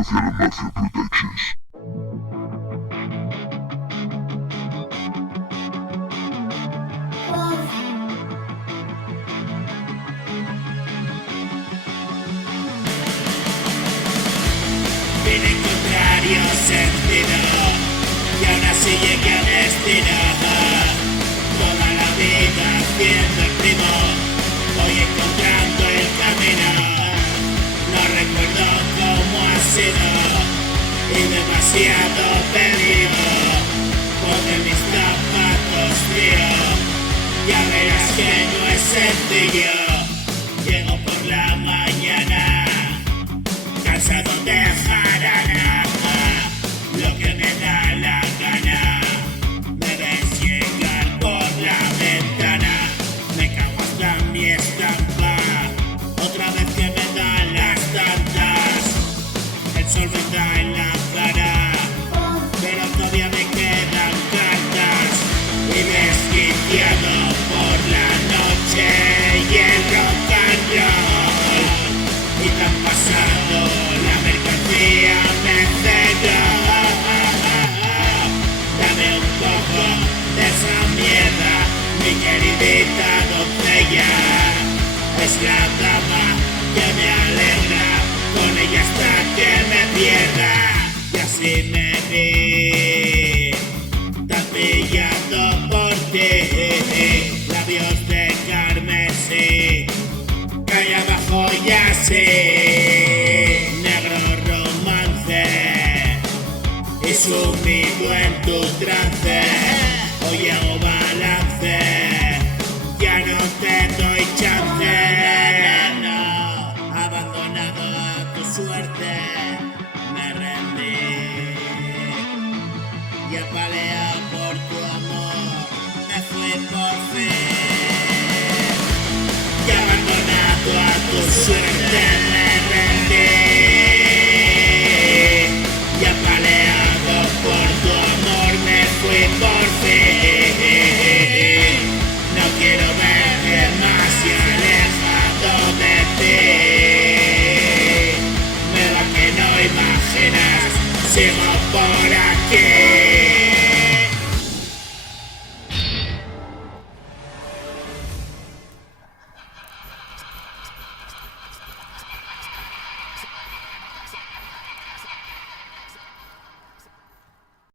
hacia la Mafia Productions. Vine contrario sentido y aún así llegué a destino. Toda la vida haciendo el primo, voy encontrando el camino. No recuerdo cómo ha sido y demasiado perdido. Ponte mis zapatos, tío, ya verás que no es sencillo. Llego por la mañana cansado de jarana, lo que me da la gana. Me ves llegar por la ventana, me cago hasta mi estampa. Otra vez que me dan las tantas, el sol me da en la cara, pero todavía me quedan cartas. Y desquiciado por la noche y el rock and roll, y tan pasado la mercancía me cega. Dame un poco de esa mierda, mi queridita doncella. Es la dama que me alegra, con ella hasta que me pierda. Y así me vi tan pillado por ti, labios de carmesí, calle abajo y así, negro romance, y sumido en tu trance. Hoy hago balance, ya no te doy chance. No, abandonado a tu suerte, me rendí, y apaleado por tu amor, me fui por fin. Y abandonado a tu suerte.